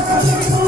Música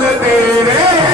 तेरे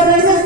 Para